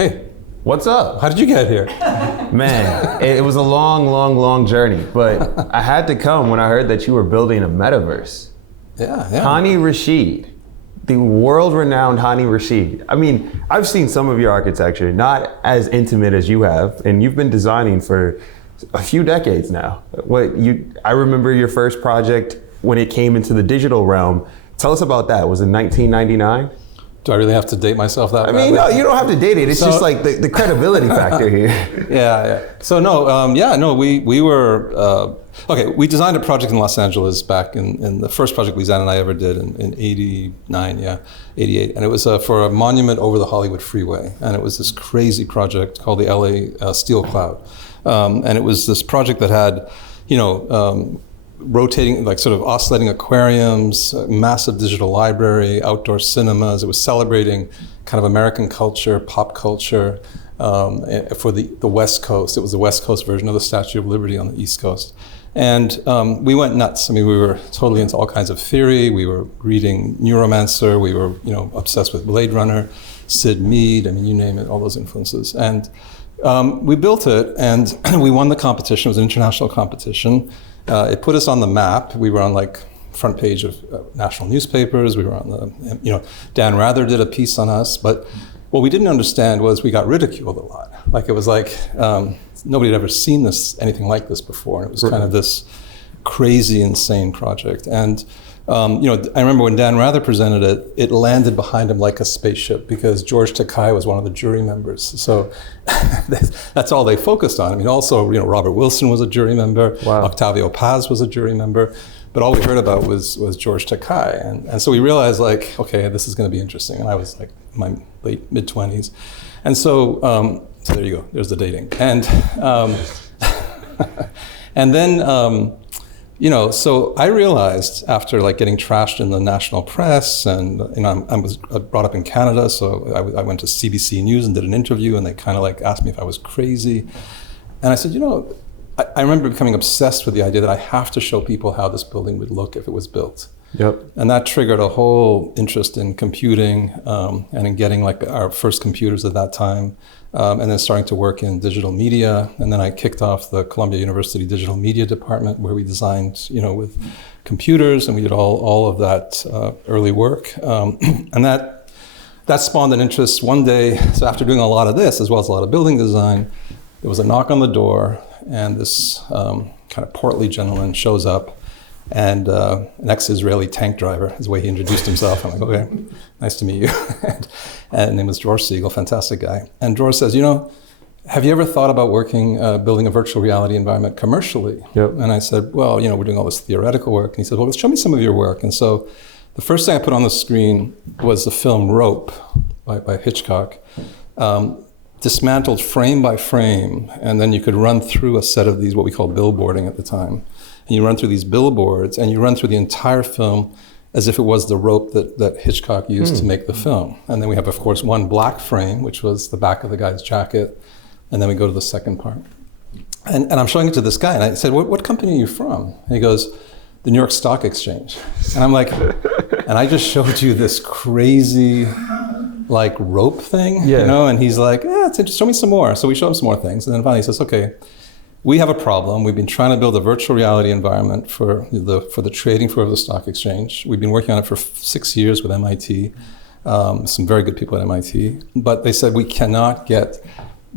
Hey, What's up? how did you get here? Man, it was a long journey, but I had to come when I heard that you were building a metaverse. Yeah. Hani Rashid, the world-renowned Hani Rashid. I mean, I've seen some of your architecture, not as intimate as you have, and you've been designing for a few decades now. I remember your first project when it came into the digital realm. Tell us about that. Was it 1999? Do I really have to date myself that I mean, no, you don't have to date it. It's just like the credibility factor here. Yeah. So we were, we designed a project in Los Angeles back in the first project Lisanne and I ever did in 89, 88. And it was for a monument over the Hollywood freeway. And it was this crazy project called the LA Steel Cloud. And it was this project that had, rotating, like sort of oscillating aquariums, massive digital library, outdoor cinemas. It was celebrating kind of American culture, pop culture for the West Coast. It was the West Coast version of the Statue of Liberty on the East Coast. And we went nuts. I mean, we were totally into all kinds of theory. We were reading Neuromancer. We were, obsessed with Blade Runner, Sid Mead. I mean, you name it, all those influences. And we built it, and we won the competition. It was an international competition. It put us on the map. We were on front page of national newspapers. We were on the, Dan Rather did a piece on us. But what we didn't understand was we got ridiculed a lot. It was nobody had ever seen anything like this before. And it was kind of this crazy, insane project. And I remember when Dan Rather presented it, it landed behind him like a spaceship because George Takei was one of the jury members. So that's all they focused on. I mean, also, Robert Wilson was a jury member. Wow. Octavio Paz was a jury member. But all we heard about was George Takei. And so we realized, okay, this is going to be interesting. And I was in my late mid-20s. And so there you go. There's the dating. And and then... so I realized after getting trashed in the national press, and I was brought up in Canada, so I went to CBC News and did an interview, and they kind of asked me if I was crazy, and I said, I remember becoming obsessed with the idea that I have to show people how this building would look if it was built. Yep. And that triggered a whole interest in computing and in getting our first computers at that time. And then starting to work in digital media. And then I kicked off the Columbia University Digital Media Department where we designed, with computers, and we did all of that early work. And that spawned an interest one day. So after doing a lot of this, as well as a lot of building design, there was a knock on the door, and this kind of portly gentleman shows up, and an ex-Israeli tank driver is the way he introduced himself. I'm like, okay, nice to meet you. And his name was George Siegel, fantastic guy. And George says, have you ever thought about building a virtual reality environment commercially? Yep. And I said, well, we're doing all this theoretical work. And he said, well, show me some of your work. And so the first thing I put on the screen was the film Rope by Hitchcock, dismantled frame by frame. And then you could run through a set of these, what we call billboarding at the time. And you run through these billboards, and you run through the entire film as if it was the rope that Hitchcock used to make the film. And then we have, of course, one black frame, which was the back of the guy's jacket. And then we go to the second part. And I'm showing it to this guy, and I said, what company are you from? And he goes, the New York Stock Exchange. And I'm like, and I just showed you this crazy, rope thing, And he's like, it's interesting, show me some more. So we show him some more things. And then finally he says, okay, we have a problem. We've been trying to build a virtual reality environment for the trading floor of the stock exchange. We've been working on it for 6 years with MIT, some very good people at MIT. But they said we cannot get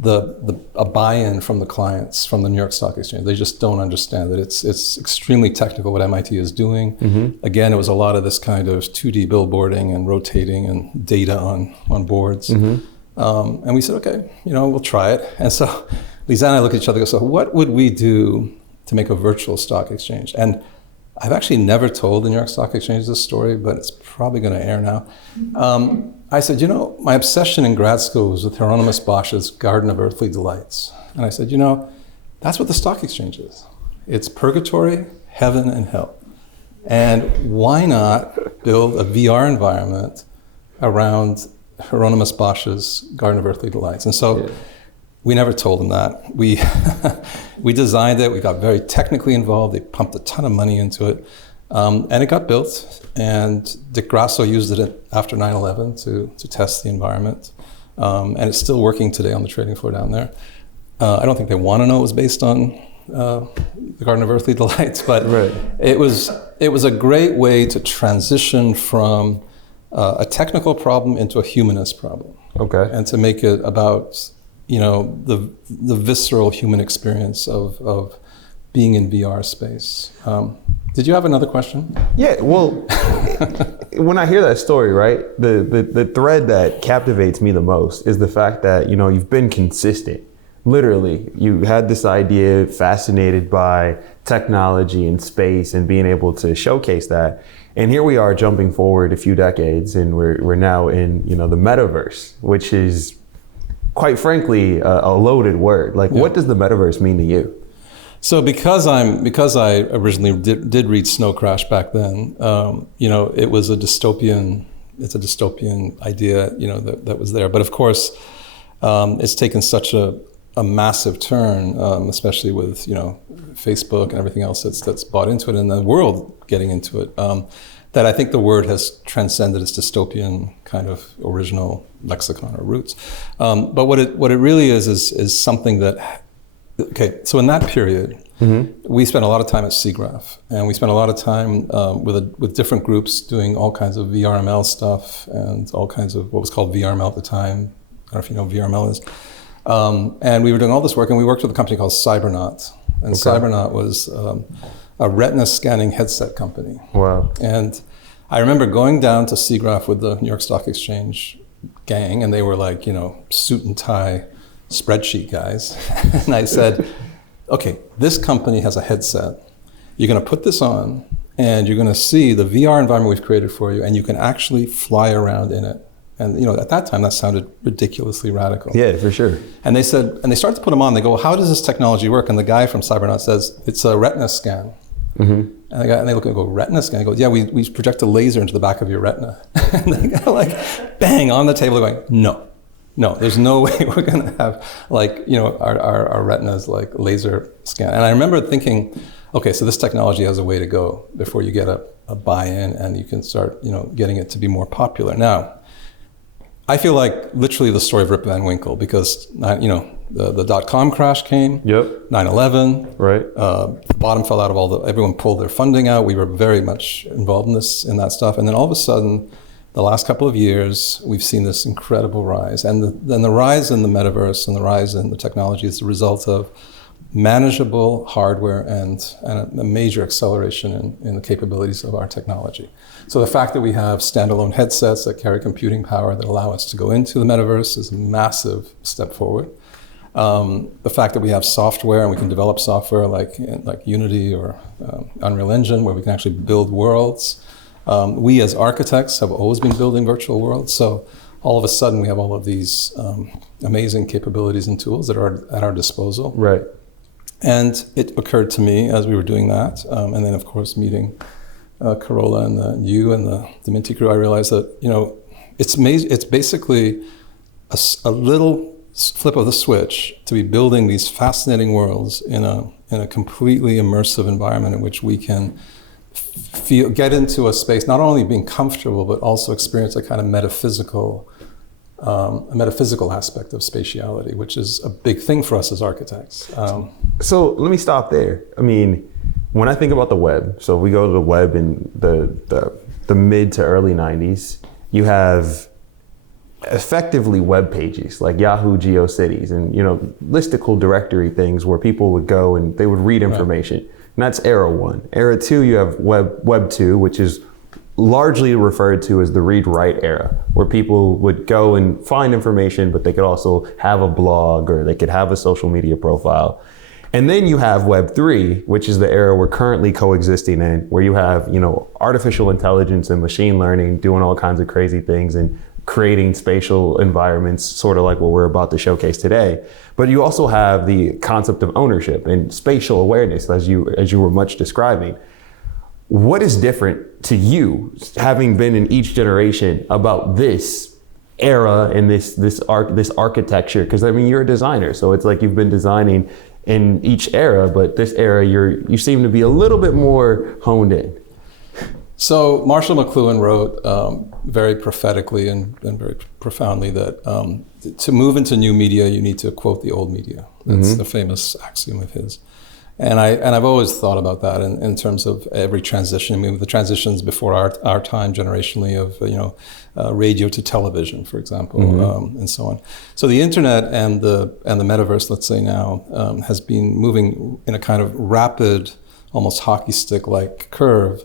a buy-in from the clients from the New York Stock Exchange. They just don't understand that it's extremely technical what MIT is doing. Mm-hmm. Again, it was a lot of this kind of 2D billboarding and rotating and data on boards. Mm-hmm. And we said, okay, we'll try it. And so Lisa and I look at each other and go, so what would we do to make a virtual stock exchange? And I've actually never told the New York Stock Exchange this story, but it's probably going to air now. I said, my obsession in grad school was with Hieronymus Bosch's Garden of Earthly Delights. And I said, that's what the stock exchange is. It's purgatory, heaven, and hell. And why not build a VR environment around Hieronymus Bosch's Garden of Earthly Delights? And so we never told them that. We designed it. We got very technically involved. They pumped a ton of money into it. And it got built. And Dick Grasso used it after 9/11 to test the environment. And it's still working today on the trading floor down there. I don't think they want to know it was based on the Garden of Earthly Delights, but Right. it was a great way to transition from a technical problem into a humanist problem. Okay. And to make it about, the visceral human experience of being in VR space. Did you have another question? Yeah, well, when I hear that story, right, the thread that captivates me the most is the fact that, you've been consistent. Literally, you had this idea, fascinated by technology and space and being able to showcase that. And here we are jumping forward a few decades, and we're now in, the metaverse, which is, quite frankly, a loaded word. Like, what does the metaverse mean to you? So because I originally did read Snow Crash back then, it was it's a dystopian idea, that was there. But of course, it's taken such a massive turn, especially with, Facebook and everything else that's bought into it and the world getting into it, that I think the word has transcended its dystopian kind of original lexicon or roots. But what it really is something that, okay, so in that period, we spent a lot of time at SIGGRAPH, and we spent a lot of time with different groups doing all kinds of VRML stuff and all kinds of what was called VRML at the time. I don't know if you know what VRML is. And we were doing all this work, and we worked with a company called Cybernaut. And Cybernaut was a retina scanning headset company. Wow. And I remember going down to SIGGRAPH with the New York Stock Exchange gang, and they were like, suit and tie spreadsheet guys. And I said, okay, this company has a headset. You're going to put this on, and you're going to see the VR environment we've created for you, and you can actually fly around in it. And at that time, that sounded ridiculously radical. Yeah, for sure. And they said, and they started to put them on. They go, well, how does this technology work? And the guy from Cybernaut says, it's a retina scan. And they look and go, retina scan? I go, yeah, we project a laser into the back of your retina. And they go like, bang, on the table, going, no, there's no way we're going to have our retinas like laser scan. And I remember thinking, okay, so this technology has a way to go before you get a buy-in and you can start, getting it to be more popular. Now, I feel like literally the story of Rip Van Winkle, because the dot-com crash came, 9/11, right? The bottom fell out of everyone pulled their funding out. We were very much involved in that stuff, and then all of a sudden, the last couple of years, we've seen this incredible rise, and then the rise in the metaverse and the rise in the technology is the result of manageable hardware and a major acceleration in the capabilities of our technology. So the fact that we have standalone headsets that carry computing power that allow us to go into the metaverse is a massive step forward. The fact that we have software and we can develop software like Unity or Unreal Engine, where we can actually build worlds. We as architects have always been building virtual worlds. So all of a sudden we have all of these amazing capabilities and tools that are at our disposal. Right. And it occurred to me as we were doing that, and then of course meeting Carola and you and the Diminti crew, I realized that it's basically a little flip of the switch to be building these fascinating worlds in a completely immersive environment in which we can get into a space, not only being comfortable but also experience a kind of metaphysical aspect of spatiality, which is a big thing for us as architects. So let me stop there. I mean, when I think about the web, so we go to the web in the mid to early 90s, you have effectively web pages like Yahoo GeoCities and listicle directory things where people would go and they would read information. Right. And that's era one. Era two, you have web 2, which is largely referred to as the read-write era, where people would go and find information, but they could also have a blog or they could have a social media profile. And then you have Web 3, which is the era we're currently coexisting in, where you have, artificial intelligence and machine learning doing all kinds of crazy things and creating spatial environments, sort of like what we're about to showcase today. But you also have the concept of ownership and spatial awareness, as you were much describing. What is different to you, having been in each generation, about this era and this architecture? Because you're a designer, so it's like you've been designing in each era, but this era you seem to be a little bit more honed in. So Marshall McLuhan wrote very prophetically and very profoundly that to move into new media, you need to quote the old media. That's the famous axiom of his. And I've always thought about that in terms of every transition. I mean, the transitions before our time generationally of radio to television, for example, and so on. So the internet and the metaverse, let's say now, has been moving in a kind of rapid, almost hockey stick-like curve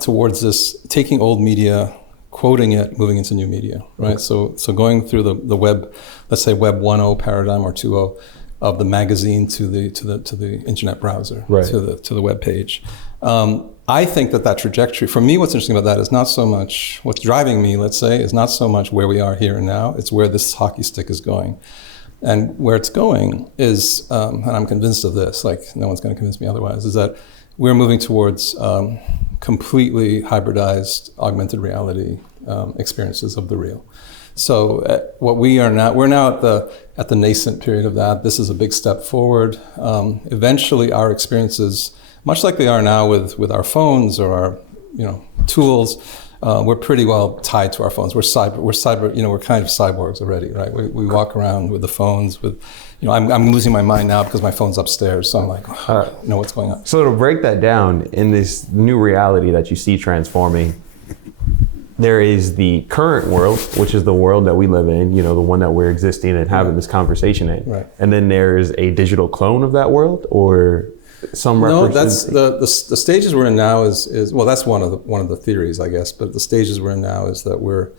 towards this taking old media, quoting it, moving into new media, right? So going through the web, let's say Web 1.0 paradigm or 2.0. Of the magazine to the internet browser, right. to the web page. I think that trajectory, for me, what's interesting about that is not so much, what's driving me, let's say, is not so much where we are here and now, it's where this hockey stick is going. And where it's going is, and I'm convinced of this, like no one's going to convince me otherwise, is that we're moving towards completely hybridized augmented reality experiences of the real. So what we're now at the nascent period of that. This is a big step forward. Eventually, our experiences, much like they are now with our phones or our tools, we're pretty well tied to our phones. We're kind of cyborgs already, right? We walk around with the phones. I'm losing my mind now because my phone's upstairs. So I'm like, I know what's going on. So to break that down in this new reality that you see transforming. There is the current world, which is the world that we live in, the one that we're existing and having this conversation in. Right. And then there's a digital clone of that world, or some representation? No, that's the stages we're in now is well, that's one of the theories, I guess. But the stages we're in now is that we're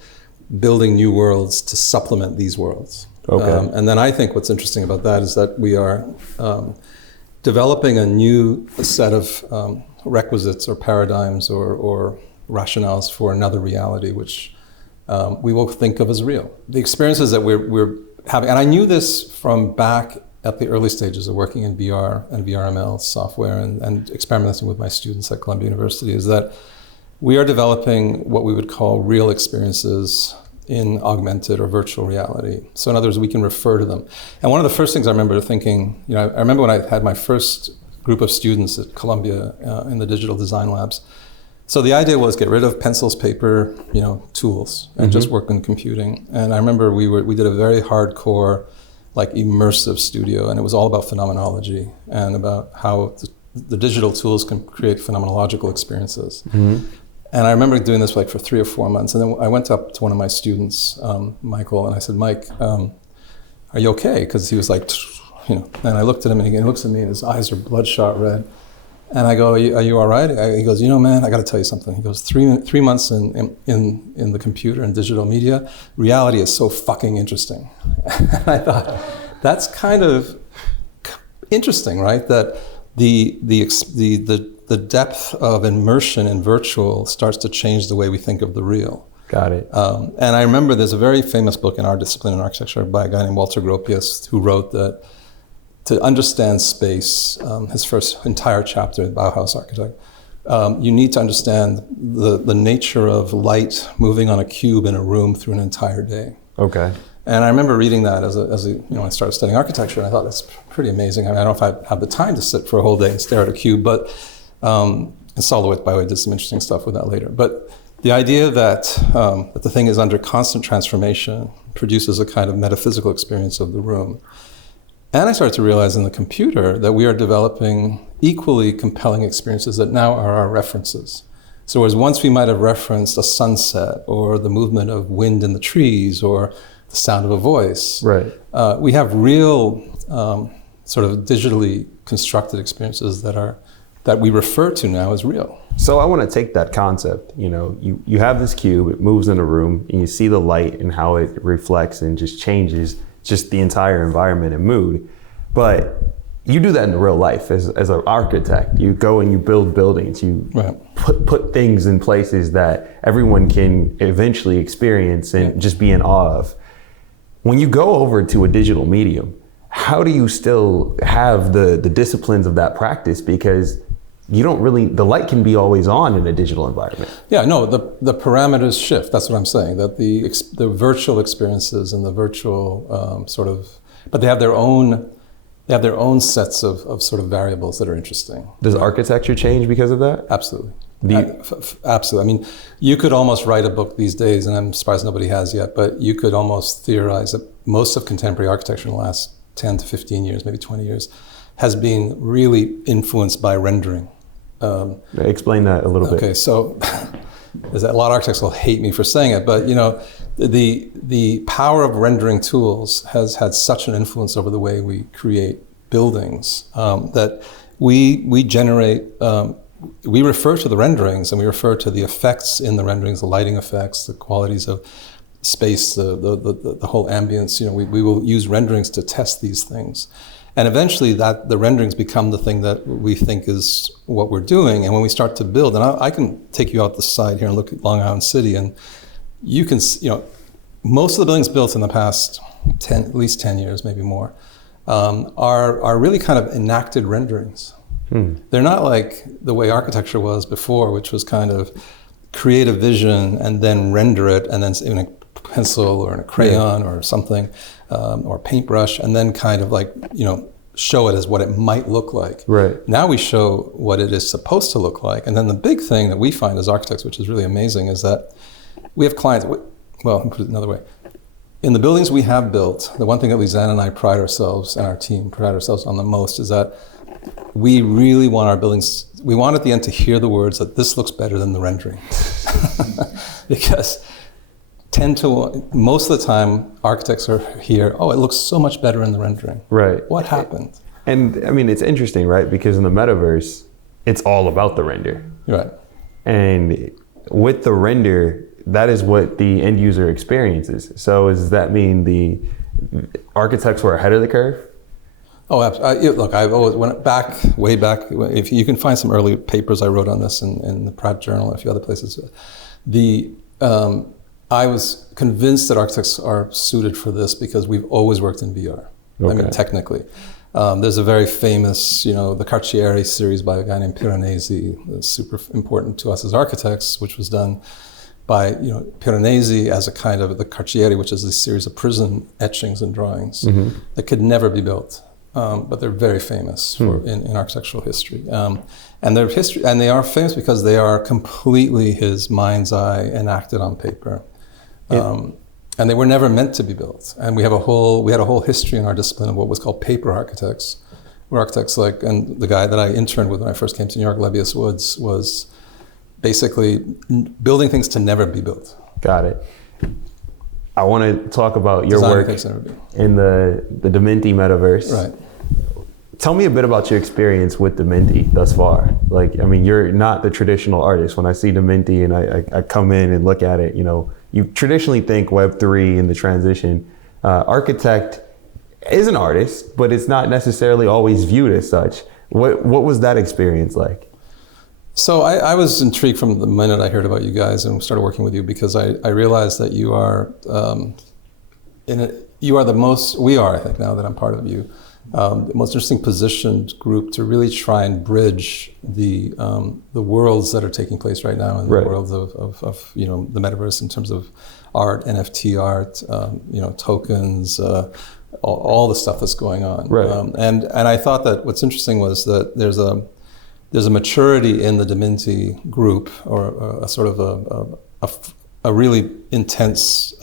building new worlds to supplement these worlds. Okay. And then I think what's interesting about that is that we are developing a new set of requisites or paradigms or rationales for another reality, which we will think of as real. The experiences that we're having, and I knew this from back at the early stages of working in VR and VRML software and experimenting with my students at Columbia University, is that we are developing what we would call real experiences in augmented or virtual reality. So in other words, we can refer to them. And one of the first things I remember thinking, I remember when I had my first group of students at Columbia in the digital design labs. So the idea was get rid of pencils, paper, tools, and just work in computing. And I remember we did a very hardcore, like immersive studio, and it was all about phenomenology and about how the digital tools can create phenomenological experiences. And I remember doing this like for 3 or 4 months. And then I went up to one of my students, Michael, and I said, Mike, are you okay? Because he was like, and I looked at him and he looks at me and his eyes are bloodshot red. And I go, are you all right? He goes, man, I got to tell you something. He goes, 3 months in the computer and digital media, reality is so fucking interesting. And I thought, that's kind of interesting, right? That the depth of immersion in virtual starts to change the way we think of the real. Got it. And I remember there's a very famous book in our discipline in architecture by a guy named Walter Gropius, who wrote that to understand space, his first entire chapter, Bauhaus architect, you need to understand the nature of light moving on a cube in a room through an entire day. Okay. And I remember reading that as I started studying architecture, and I thought that's pretty amazing. I mean, I don't know if I have the time to sit for a whole day and stare at a cube, but and Solowitz, by the way, did some interesting stuff with that later. But the idea that the thing is under constant transformation produces a kind of metaphysical experience of the room. And I started to realize in the computer that we are developing equally compelling experiences that now are our references. So whereas once we might have referenced a sunset or the movement of wind in the trees or the sound of a voice, right. We have real sort of digitally constructed experiences that we refer to now as real. So I want to take that concept, you have this cube, it moves in a room, and you see the light and how it reflects and just changes just the entire environment and mood. But you do that in real life as an architect. You go and you build buildings, you put things in places that everyone can eventually experience and just be in awe of. When you go over to a digital medium, how do you still have the disciplines of that practice? Because you don't really, the light can be always on in a digital environment. Yeah, no, the parameters shift. That's what I'm saying, that the virtual experiences and the virtual but they have their own sets of sort of variables that are interesting. Does architecture change because of that? Absolutely. Absolutely. I mean, you could almost write a book these days, and I'm surprised nobody has yet, but you could almost theorize that most of contemporary architecture in the last 10 to 15 years, maybe 20 years, has been really influenced by rendering. Explain that a little bit. Okay, so there's a lot of architects will hate me for saying it, but the power of rendering tools has had such an influence over the way we create buildings that we generate. We refer to the renderings and we refer to the effects in the renderings, the lighting effects, the qualities of space, the whole ambience. We will use renderings to test these things. And eventually the renderings become the thing that we think is what we're doing. And when we start to build, and I can take you out the side here and look at Long Island City, and you can, most of the buildings built in the past at least 10 years, maybe more, are really kind of enacted renderings. They're not like the way architecture was before, which was kind of create a vision and then render it, and then in a pencil or in a crayon or something, or paintbrush, and then kind of like, show it as what it might look like. Right. Now we show what it is supposed to look like. And then the big thing that we find as architects, which is really amazing, is that we have clients, well, put it another way. In the buildings we have built, the one thing that Lisanne and I pride ourselves, and our team pride ourselves on the most, is that we really want our buildings, we want at the end to hear the words that this looks better than the rendering. Because most of the time, architects are here, it looks so much better in the rendering. Right. What happened? And I mean, it's interesting, right? Because in the metaverse, it's all about the render. Right. And with the render, that is what the end user experiences. So does that mean the architects were ahead of the curve? Oh, absolutely. Look, I've always went way back. If you can find some early papers I wrote on this in the Pratt Journal and a few other places. I was convinced that architects are suited for this because we've always worked in VR. Okay. I mean, technically. There's a very famous, the Cartieri series by a guy named Piranesi, that's super important to us as architects, which was done by Piranesi as a kind of the Cartieri, which is a series of prison etchings and drawings that could never be built. But they're very famous in architectural history. And they are famous because they are completely his mind's eye enacted on paper. And they were never meant to be built. And we had a whole history in our discipline of what was called paper architects, where architects and the guy that I interned with when I first came to New York, Lebbeus Woods, was basically building things to never be built. Got it. I want to talk about your work in the Diminti Metaverse. Right. Tell me a bit about your experience with Diminti thus far. You're not the traditional artist. When I see Diminti and I come in and look at it, you traditionally think Web3 and the transition. Architect is an artist, but it's not necessarily always viewed as such. What was that experience like? So I was intrigued from the minute I heard about you guys and started working with you, because I realized that you are I think now that I'm part of you, the most interesting positioned group to really try and bridge the worlds that are taking place right now in the worlds of the metaverse in terms of art, NFT art, tokens, all the stuff that's going on. Right. And I thought that what's interesting was that there's a maturity in the Diminti group, or a sort of a really intense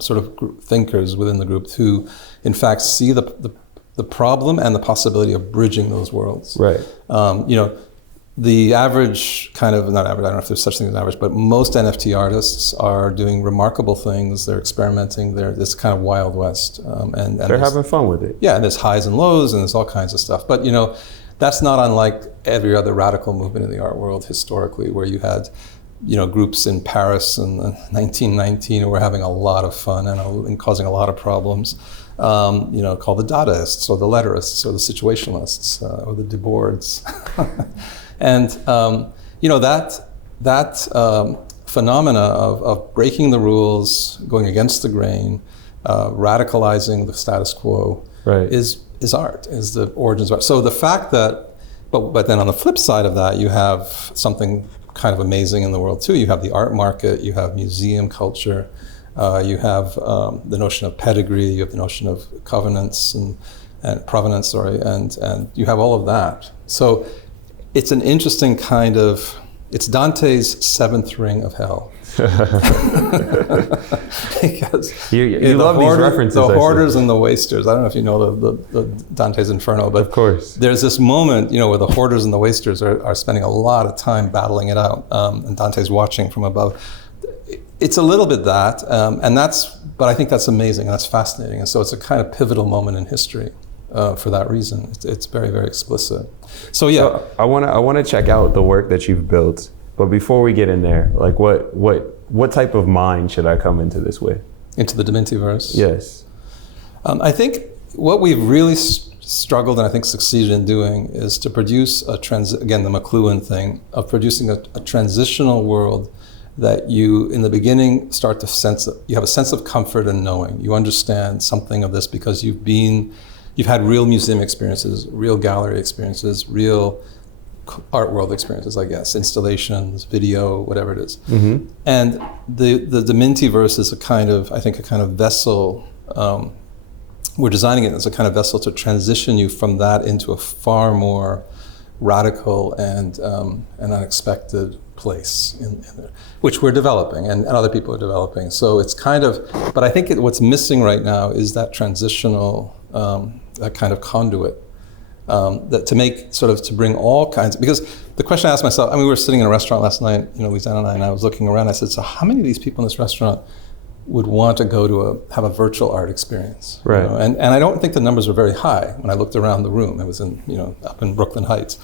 sort of thinkers within the group who, in fact, see the problem and the possibility of bridging those worlds. Right. The average not average, I don't know if there's such thing as average, but most NFT artists are doing remarkable things. They're experimenting. They're this kind of Wild West. And they're having fun with it. Yeah, and there's highs and lows and there's all kinds of stuff. But, that's not unlike every other radical movement in the art world historically, where you had, groups in Paris in 1919 who were having a lot of fun and causing a lot of problems, called the Dadaists or the Letterists or the Situationalists or the Debords. And, that phenomena of breaking the rules, going against the grain, radicalizing the status quo is art, is the origins of art. So the fact that, but then on the flip side of that, you have something kind of amazing in the world too. You have the art market, you have museum culture, you have the notion of pedigree, you have the notion of covenants and provenance, and you have all of that. So it's an interesting kind of It's Dante's seventh ring of hell. Because you love these references. The hoarders and the wasters. I don't know if you know the Dante's Inferno, but of course, there's this moment, where the hoarders and the wasters are spending a lot of time battling it out, and Dante's watching from above. It's a little bit that, but I think that's amazing and that's fascinating, and so it's a kind of pivotal moment in history. For that reason, it's very, very explicit. So yeah, so I want to check out the work that you've built. But before we get in there, like what type of mind should I come into this with? Into the Dimintiverse? Yes. I think what we've really struggled and I think succeeded in doing is to produce again, the McLuhan thing of producing a transitional world that you, in the beginning, start to sense, you have a sense of comfort in knowing. You understand something of this because you've had real museum experiences, real gallery experiences, real art world experiences, I guess, installations, video, whatever it is. Mm-hmm. And the Dimintiverse is a kind of vessel. We're designing it as a kind of vessel to transition you from that into a far more radical and unexpected place in there, which we're developing and other people are developing. So it's kind of, but I think what's missing right now is that transitional, that kind of conduit. That to bring all kinds, because the question I asked myself, we were sitting in a restaurant last night, Lisanna and I was looking around, I said, so how many of these people in this restaurant would want to go to have a virtual art experience? Right. And I don't think the numbers were very high when I looked around the room. It was up in Brooklyn Heights.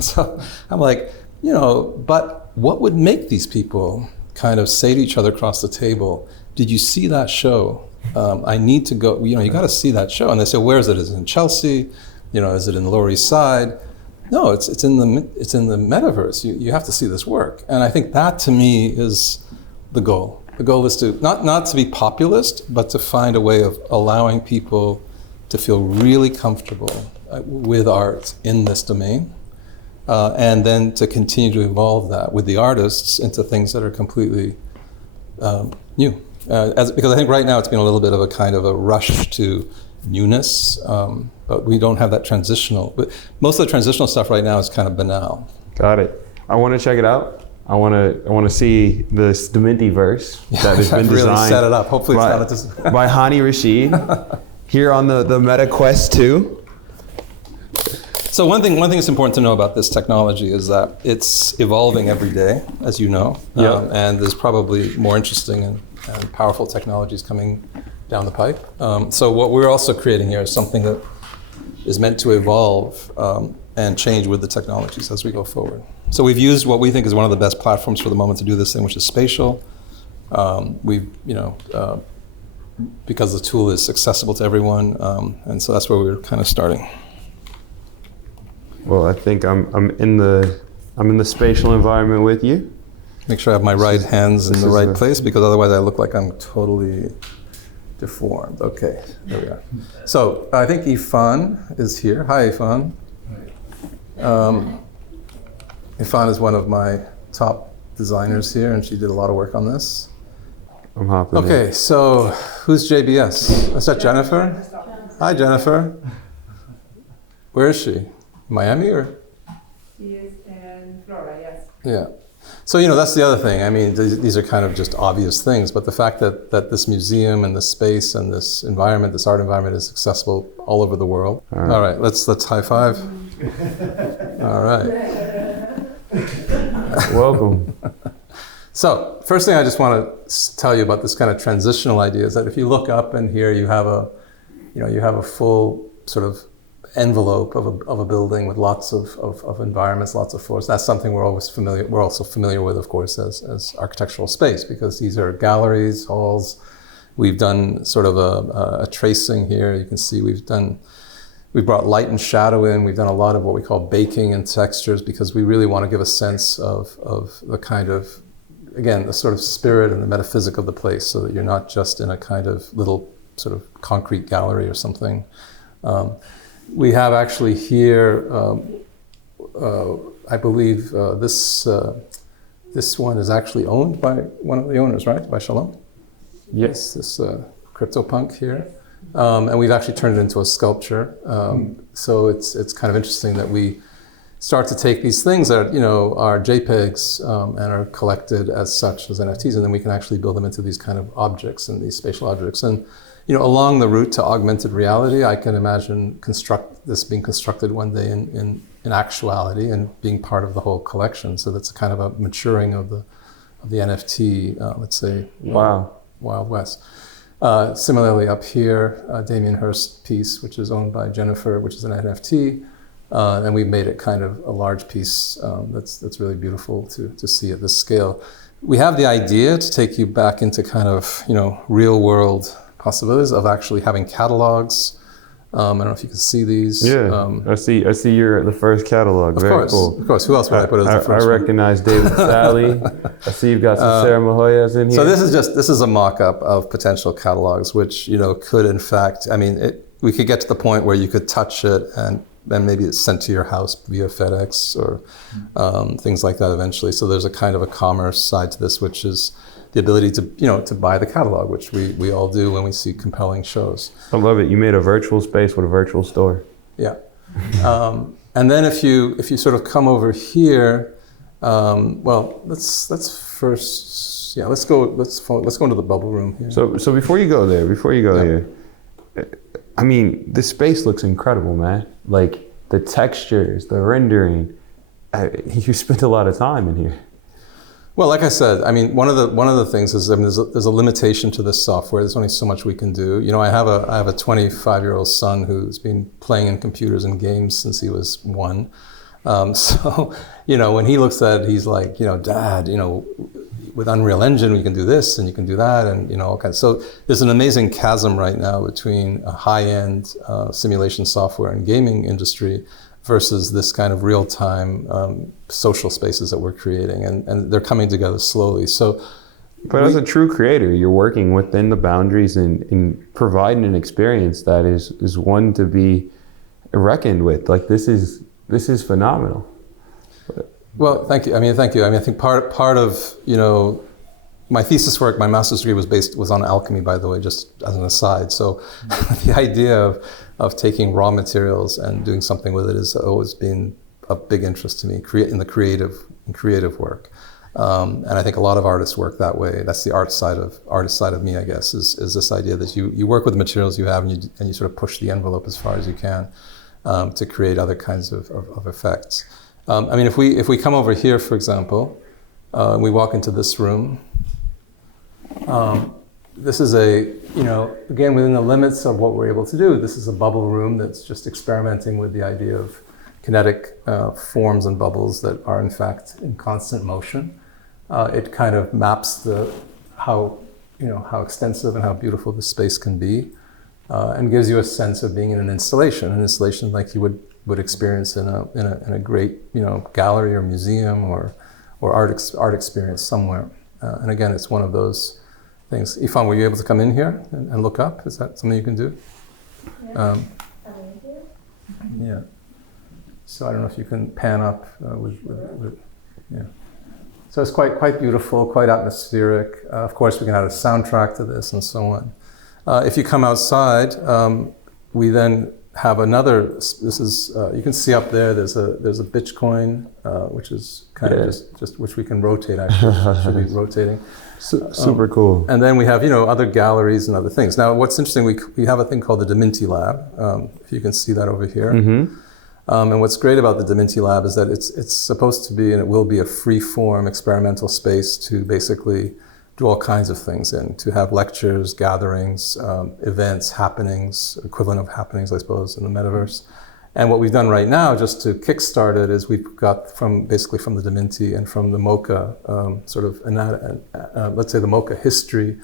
So I'm like, but what would make these people kind of say to each other across the table, did you see that show? I need to go, you got to see that show. And they say, where is it? Is it in Chelsea? Is it in the Lower East Side? No, it's in the metaverse. You have to see this work. And I think that to me is the goal. The goal is to not to be populist, but to find a way of allowing people to feel really comfortable with art in this domain. And then to continue to evolve that with the artists into things that are completely new. Because I think right now it's been a little bit of a kind of a rush to newness, but we don't have that transitional. But most of the transitional stuff right now is kind of banal. Got it. I want to check it out. I want to see this Dimintiverse that has been really designed. Set it up. Hopefully it's not by Hani Rashid here on the Meta Quest 2. So one thing that's important to know about this technology is that it's evolving every day, as you know, and there's probably more interesting and powerful technologies coming down the pipe. So what we're also creating here is something that is meant to evolve and change with the technologies as we go forward. So we've used what we think is one of the best platforms for the moment to do this thing, which is spatial. Because the tool is accessible to everyone, and so that's where we're kind of starting. Well, I think I'm in the spatial environment with you. Make sure I have my right hands in the right place, because otherwise I look like I'm totally deformed. Okay, there we are. So I think Ifan is here. Hi, Ifan. Ifan is one of my top designers here, and she did a lot of work on this. I'm hopping in. Okay, so who's JBS? Is that Jennifer? Hi, Jennifer. Where is she? Miami or? She is in Florida, yes. Yeah. So, that's the other thing. I mean, these are kind of just obvious things, but the fact that this museum and this space and this environment, this art environment is accessible all over the world. All right, let's high five. All right. Welcome. So, first thing I just want to tell you about this kind of transitional idea is that if you look up in here, you have a full sort of envelope of a building with lots of environments, lots of floors. That's something we're also familiar with, of course, as architectural space, because these are galleries, halls. We've done sort of a tracing here. You can see we've brought light and shadow in. We've done a lot of what we call baking and textures, because we really want to give a sense of the kind of, again, the sort of spirit and the metaphysic of the place, so that you're not just in a kind of little sort of concrete gallery or something. We have actually here, I believe this one is actually owned by one of the owners, right? By Shalom? Yes. This CryptoPunk here. And we've actually turned it into a sculpture. So it's kind of interesting that we start to take these things that are JPEGs and are collected as such as NFTs, and then we can actually build them into these kind of objects and these spatial objects. And along the route to augmented reality, I can imagine this being constructed one day in actuality and being part of the whole collection. So that's a kind of a maturing of the NFT, let's say, Wild West. Similarly, up here, Damien Hirst's piece, which is owned by Jennifer, which is an NFT. And we've made it kind of a large piece that's really beautiful to see at this scale. We have the idea to take you back into kind of real world possibilities of actually having catalogs. I don't know if you can see these. Yeah, I see the first catalog. Very cool. Of course. Who else would I put as the first? I recognize David Sally. I see you've got some Sarah Mahoyas in here. So this is a mock-up of potential catalogs, which could in fact. I mean, we could get to the point where you could touch it and maybe it's sent to your house via FedEx or things like that eventually. So there's a kind of a commerce side to this, which is the ability to buy the catalog, which we all do when we see compelling shows. I love it. You made a virtual space with a virtual store. Yeah. And then if you sort of come over here, let's go into the bubble room here. So before you go here, I mean, this space looks incredible, man. Like the textures, the rendering. You spent a lot of time in here. Well, like I said, I mean, one of the things is there's a limitation to this software. There's only so much we can do. I have a 25-year-old son who's been playing in computers and games since he was 1. So when he looks at it, he's like, Dad, with Unreal Engine, we can do this and you can do that and all kinds. So there's an amazing chasm right now between a high-end simulation software and gaming industry versus this kind of real-time social spaces that we're creating, and they're coming together slowly. But as a true creator, you're working within the boundaries and providing an experience that is one to be reckoned with. Like this is phenomenal. Well, thank you. I mean, I think part of my thesis work, my master's degree was on alchemy, by the way, just as an aside. So the idea of taking raw materials and doing something with it has always been a big interest to me, in the creative work. And I think a lot of artists work that way. That's the artist side of me, I guess, is this idea that you work with the materials you have and you sort of push the envelope as far as you can to create other kinds of effects. I mean, if we come over here, for example, we walk into this room. This is again, within the limits of what we're able to do, this is a bubble room that's just experimenting with the idea of kinetic forms and bubbles that are in fact in constant motion. It kind of maps how extensive and how beautiful the space can be, and gives you a sense of being in an installation like you would experience in a great gallery or museum or art experience somewhere. And again, it's one of those things. Ifan, were you able to come in here and look up? Is that something you can do? Yeah. So I don't know if you can pan up with yeah. So it's quite beautiful, quite atmospheric. Of course, we can add a soundtrack to this and so on. If you come outside, we then have another. This is you can see up there. There's a Bitcoin, which is kind of just which we can rotate. Actually, should be rotating. Super cool. And then we have other galleries and other things. Now, what's interesting, we have a thing called the Diminti Lab. If you can see that over here. Mm-hmm. And what's great about the Diminti Lab is that it's supposed to be, and it will be, a free-form experimental space to basically do all kinds of things in, to have lectures, gatherings, events, happenings, equivalent of happenings, I suppose, in the metaverse. And what we've done right now, just to kickstart it, is we've got from the Diminti and from the MoCA, let's say the MoCA history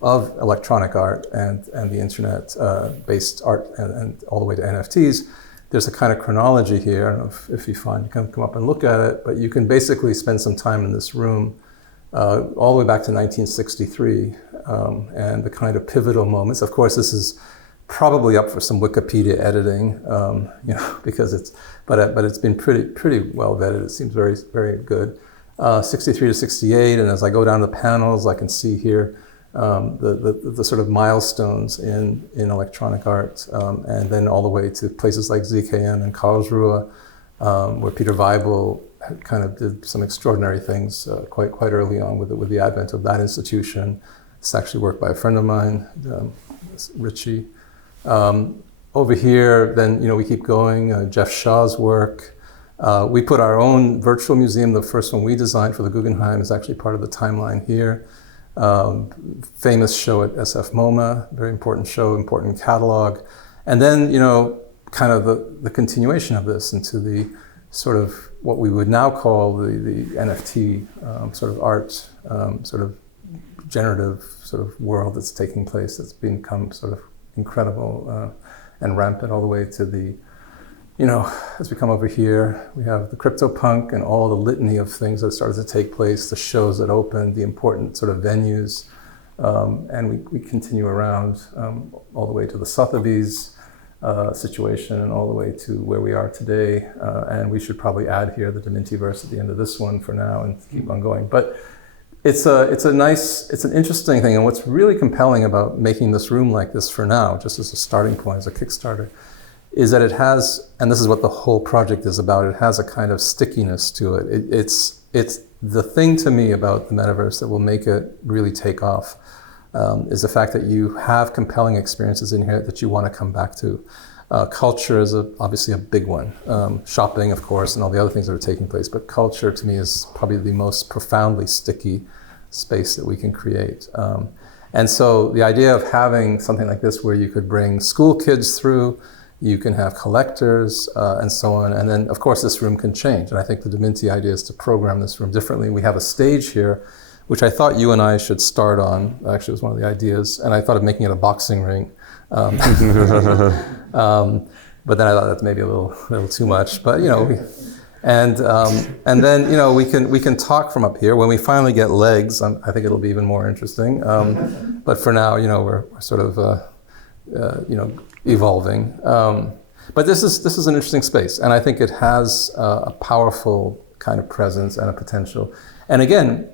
of electronic art and the internet-based art and all the way to NFTs. There's a kind of chronology here. I don't know if you find, you can come up and look at it, but you can basically spend some time in this room all the way back to 1963 and the kind of pivotal moments. Of course, this is probably up for some Wikipedia editing, because it's been pretty well vetted. It seems very, very good. 63 to 68, and as I go down the panels, I can see here the sort of milestones in electronic art, and then all the way to places like ZKM and Karlsruhe, where Peter Weibel kind of did some extraordinary things quite early on with the advent of that institution. It's actually work by a friend of mine, Richie. Over here, then we keep going. Jeff Shaw's work. We put our own virtual museum. The first one we designed for the Guggenheim is actually part of the timeline here. Famous show at SF MoMA, very important show, important catalog. And then, kind of the continuation of this into the sort of what we would now call the NFT sort of art, sort of generative sort of world that's taking place, that's become sort of incredible and rampant all the way to the, as we come over here, we have the CryptoPunk and all the litany of things that started to take place, the shows that opened, the important sort of venues, and we continue around all the way to the Sotheby's situation and all the way to where we are today. And we should probably add here the Dimintiverse at the end of this one for now and keep on going. But it's an interesting thing. And what's really compelling about making this room like this for now, just as a starting point, as a Kickstarter, is that it has, and this is what the whole project is about, it has a kind of stickiness to it. It's the thing to me about the metaverse that will make it really take off is the fact that you have compelling experiences in here that you want to come back to. Culture is obviously a big one. Shopping, of course, and all the other things that are taking place, but culture to me is probably the most profoundly sticky space that we can create. And so the idea of having something like this where you could bring school kids through, you can have collectors and so on. And then, of course, this room can change. And I think the Diminti idea is to program this room differently. We have a stage here, which I thought you and I should start on. Actually, it was one of the ideas. And I thought of making it a boxing ring. But then I thought that's maybe a little too much. But, and then, we can talk from up here. When we finally get legs, I think it'll be even more interesting. But for now, we're sort of, evolving. But this is an interesting space, and I think it has a powerful kind of presence and a potential. And again,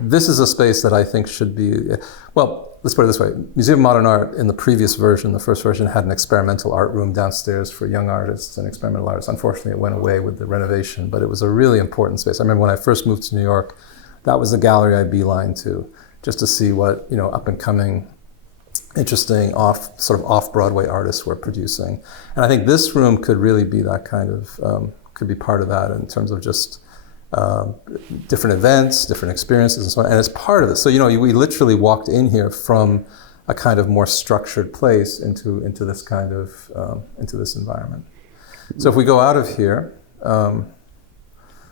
this is a space that I think should be, well, let's put it this way. Museum of Modern Art in the previous version, the first version, had an experimental art room downstairs for young artists and experimental artists. Unfortunately, it went away with the renovation, but it was a really important space. I remember when I first moved to New York, that was the gallery I beelined to, just to see what, up and coming, interesting off-Broadway artists were producing. And I think this room could really be that kind of, could be part of that in terms of just different events, different experiences and so on. And it's part of it. So, we literally walked in here from a kind of more structured place into this kind of, into this environment. So if we go out of here,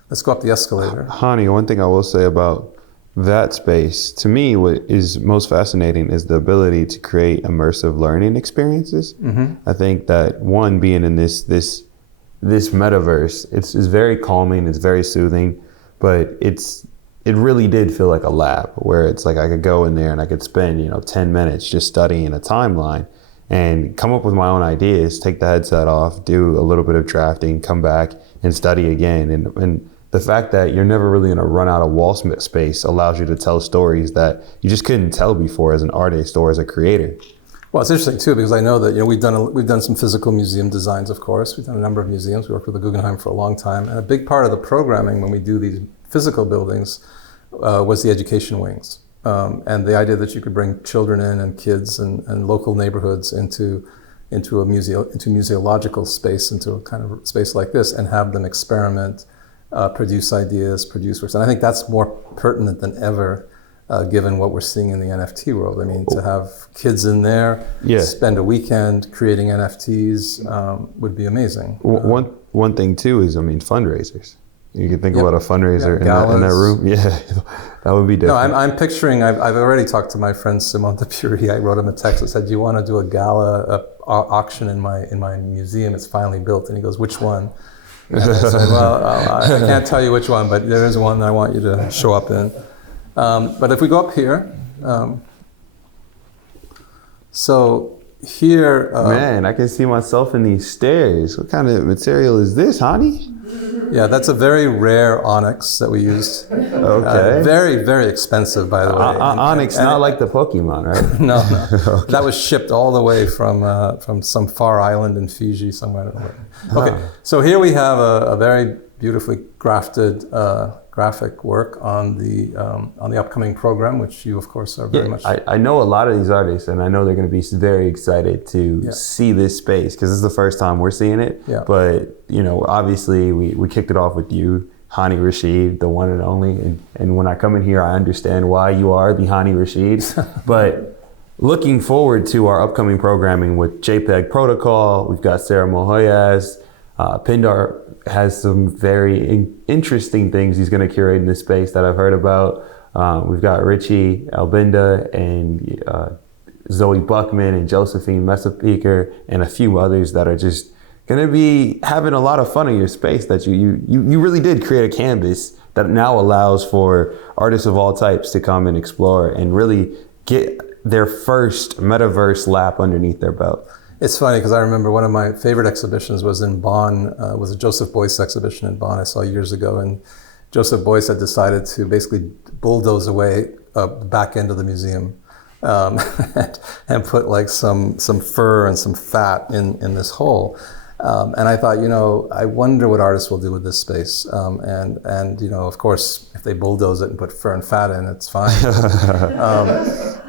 let's go up the escalator. Hani, one thing I will say about that space, to me, what is most fascinating is the ability to create immersive learning experiences. Mm-hmm. I think that one, being in this metaverse, it's very calming, it's very soothing, but it really did feel like a lab where it's like I could go in there and I could spend 10 minutes just studying a timeline and come up with my own ideas, take the headset off, do a little bit of drafting, come back and study again. And the fact that you're never really going to run out of wall space allows you to tell stories that you just couldn't tell before as an artist or as a creator. Well, it's interesting too, because I know that we've done some physical museum designs, of course. We've done a number of museums. We worked with the Guggenheim for a long time, and a big part of the programming when we do these physical buildings was the education wings, and the idea that you could bring children in and kids and local neighborhoods into museological space, into a kind of space like this, and have them experiment, produce ideas, produce works. And I think that's more pertinent than ever. Given what we're seeing in the NFT world. I mean, to have kids in there, spend a weekend creating NFTs would be amazing. One thing too is, fundraisers. You can think about a fundraiser in that room. Yeah, that would be different. No, I'm picturing, I've already talked to my friend Simone DePuri. I wrote him a text that said, do you want to do a gala auction in my museum? It's finally built. And he goes, which one? And I said, well, I can't tell you which one, but there is one that I want you to show up in. But if we go up here, so here, Man, I can see myself in these stairs. What kind of material is this, honey? yeah, that's a very rare onyx that we used. Okay. Very, very expensive, by the way. Onyx, not like the Pokemon, right? No. Okay. That was shipped all the way from some far island in Fiji, somewhere. I don't know. Okay, so here we have a very beautifully grafted graphic work on the upcoming program, which you, of course, are very much. I know a lot of these artists, and I know they're going to be very excited to see this space because this is the first time we're seeing it. Yeah. But obviously, we kicked it off with you, Hani Rashid, the one and only. And when I come in here, I understand why you are the Hani Rashid. But looking forward to our upcoming programming with JPEG Protocol, we've got Sarah Mohoyas, Pindar has some very interesting things he's going to curate in this space that I've heard about. We've got Richie Albinda and Zoe Buckman and Josephine Messapeaker and a few others that are just going to be having a lot of fun in your space that you really did create a canvas that now allows for artists of all types to come and explore and really get their first metaverse lap underneath their belt. It's funny because I remember one of my favorite exhibitions was in Bonn, was a Joseph Beuys exhibition in Bonn I saw years ago. And Joseph Beuys had decided to basically bulldoze away the back end of the museum and put like some fur and some fat in this hole. And I thought, I wonder what artists will do with this space. And of course, if they bulldoze it and put fur and fat in, it's fine.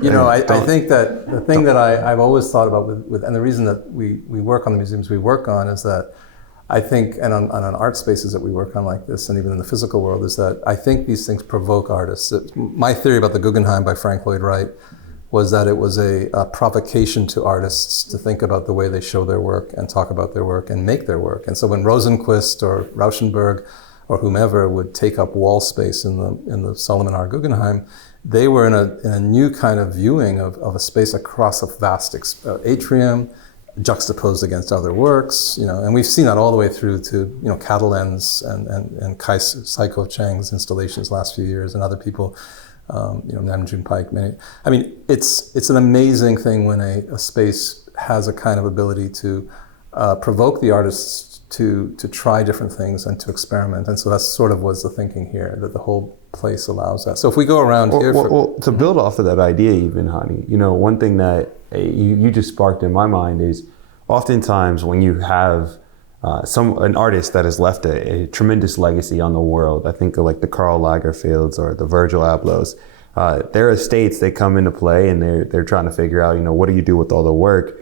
I think that the thing that I've always thought about with and the reason that we work on the museums we work on is that I think, and on art spaces that we work on like this, and even in the physical world, is that I think these things provoke artists. My theory about the Guggenheim by Frank Lloyd Wright was that it was a provocation to artists to think about the way they show their work and talk about their work and make their work. And so when Rosenquist or Rauschenberg or whomever would take up wall space in the Solomon R. Guggenheim, they were in a new kind of viewing of a space across a vast atrium, juxtaposed against other works, and we've seen that all the way through to, Catalan's and Saiko Chang's installations last few years and other people. Namjoon Paik. It's an amazing thing when a space has a kind of ability to provoke the artists to try different things and to experiment. And so that's sort of was the thinking here, that the whole place allows that. So if we go around here... to build off of that idea even, Hani, one thing that you just sparked in my mind is oftentimes when you have an artist that has left a tremendous legacy on the world. I think of like the Karl Lagerfelds or the Virgil Ablohs. Their estates, they come into play and they're trying to figure out, what do you do with all the work?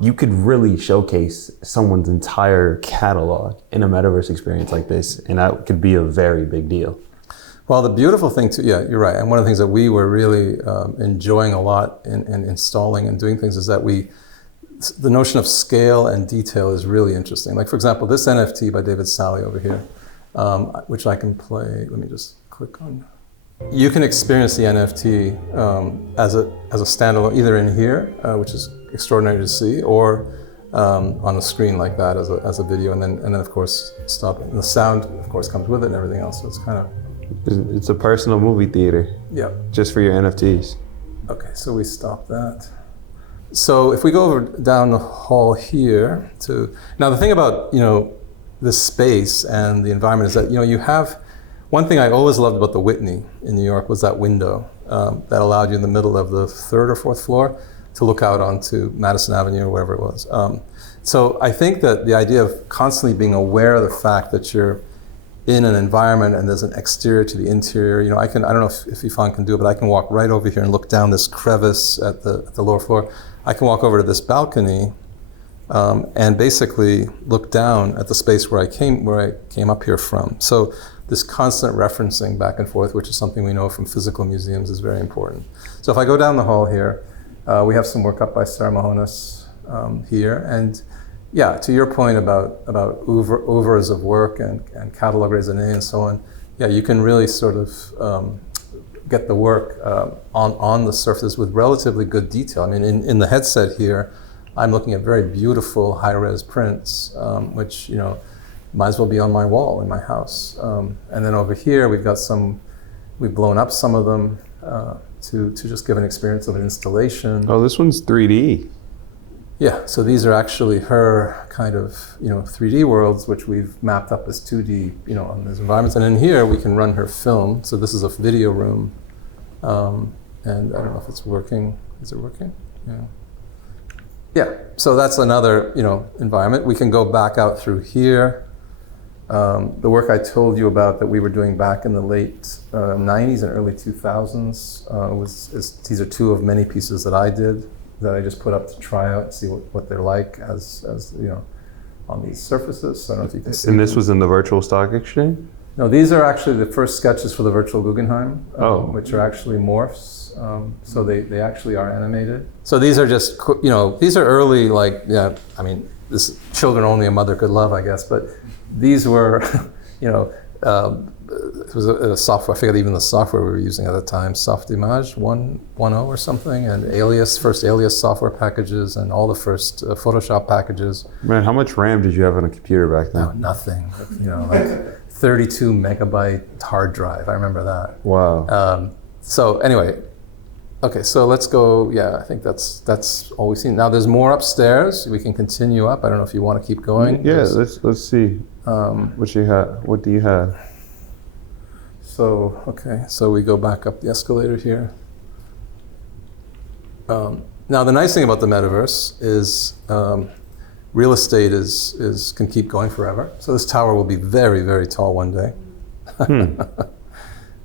You could really showcase someone's entire catalog in a metaverse experience like this, and that could be a very big deal. Well, the beautiful thing too, yeah, you're right. And one of the things that we were really enjoying a lot in installing and doing things is that the notion of scale and detail is really interesting. Like, for example, this NFT by David Sally over here, which I can play. Let me just click on. You can experience the NFT as a standalone, either in here, which is extraordinary to see, or on a screen like that as a video, and then of course stop it. And the sound, of course, comes with it and everything else. So it's kind of... It's a personal movie theater. Yeah. Just for your NFTs. Okay, so we stop that. So if we go over down the hall here now the thing about, this space and the environment is that, you have, one thing I always loved about the Whitney in New York was that window that allowed you in the middle of the third or fourth floor to look out onto Madison Avenue or wherever it was. So I think that the idea of constantly being aware of the fact that you're in an environment and there's an exterior to the interior, I don't know if Yvonne can do it, but I can walk right over here and look down this crevice at the lower floor. I can walk over to this balcony and basically look down at the space where I came up here from. So this constant referencing back and forth, which is something we know from physical museums, is very important. So if I go down the hall here, we have some work up by Sarah Mohonas here, and yeah, to your point about oeuvres of work and catalog raisonné and so on, yeah, you can really sort of get the work on the surface with relatively good detail. I mean, in the headset here, I'm looking at very beautiful high-res prints, which, might as well be on my wall in my house. And then over here, we've blown up some of them to just give an experience of an installation. Oh, this one's 3D. Yeah, so these are actually her kind of 3D worlds, which we've mapped up as 2D, on these environments. And in here we can run her film. So this is a video room, and I don't know if it's working. Is it working? Yeah. Yeah. So that's another environment. We can go back out through here. The work I told you about that we were doing back in the late 90s and early 2000s these are two of many pieces that I did that I just put up to try out and see what they're like as on these surfaces. So I don't know if you can see. And this was in the virtual stock exchange? No, these are actually the first sketches for the virtual Guggenheim, which are actually morphs. So they actually are animated. So these are just, these are early, this children only a mother could love, I guess. But these were, it was a software, I forget even the software we were using at the time, Softimage 1.0 or something, and first Alias software packages, and all the first Photoshop packages. Man, how much RAM did you have on a computer back then? No, nothing. 32 megabyte hard drive. I remember that. Wow. So anyway, okay, so let's go. Yeah, I think that's all we've seen. Now there's more upstairs. We can continue up. I don't know if you want to keep going. Yeah, let's see. What you have? What do you have? So we go back up the escalator here. Now the nice thing about the metaverse is real estate can keep going forever. So this tower will be very, very tall one day.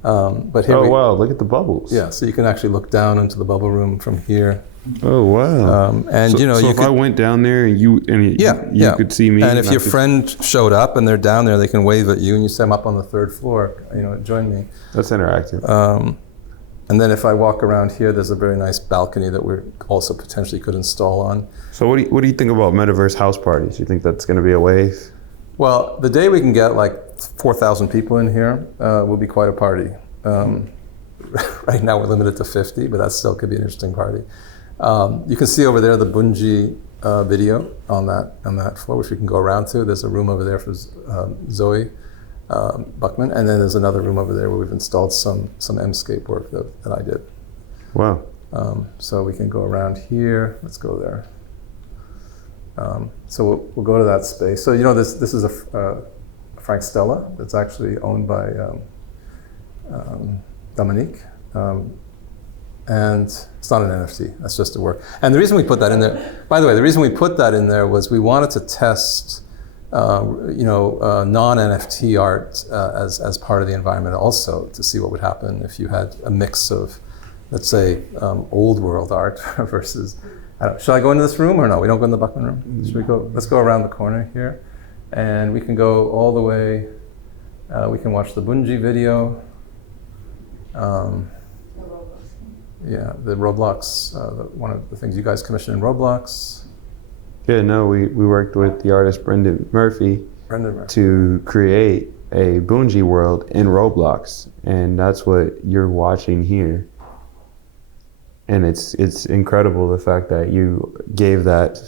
But here wow, look at the bubbles. Yeah, so you can actually look down into the bubble room from here. Oh wow! If I went down there and you could see me, and if your friend showed up and they're down there, they can wave at you, and you say, "I'm up on the third floor. Join me." That's interactive. And then if I walk around here, there's a very nice balcony that we also potentially could install on. So what do you think about metaverse house parties? You think that's going to be a wave? Well, the day we can get like 4,000 people in here will be quite a party. Right now we're limited to 50, but that still could be an interesting party. You can see over there the Bungie video on that floor, which we can go around to. There's a room over there for Zoe Buckman, and then there's another room over there where we've installed some Emscape work that I did. Wow. So we can go around here. Let's go there. So we'll go to that space. So this is a Frank Stella that's actually owned by Dominique. And it's not an NFT, that's just a work. And the reason we put that in there, by the way, was we wanted to test non-NFT art as part of the environment also, to see what would happen if you had a mix of, let's say, old world art versus, should I go into this room or no? We don't go in the Buckman room? Should we go? Let's go around the corner here. And we can go all the way, we can watch the Bungie video. Yeah, the Roblox, one of the things you guys commissioned in Roblox. Yeah, no, we worked with the artist Brendan Murphy to create a Bungie world in Roblox, and that's what you're watching here. And it's incredible the fact that you gave that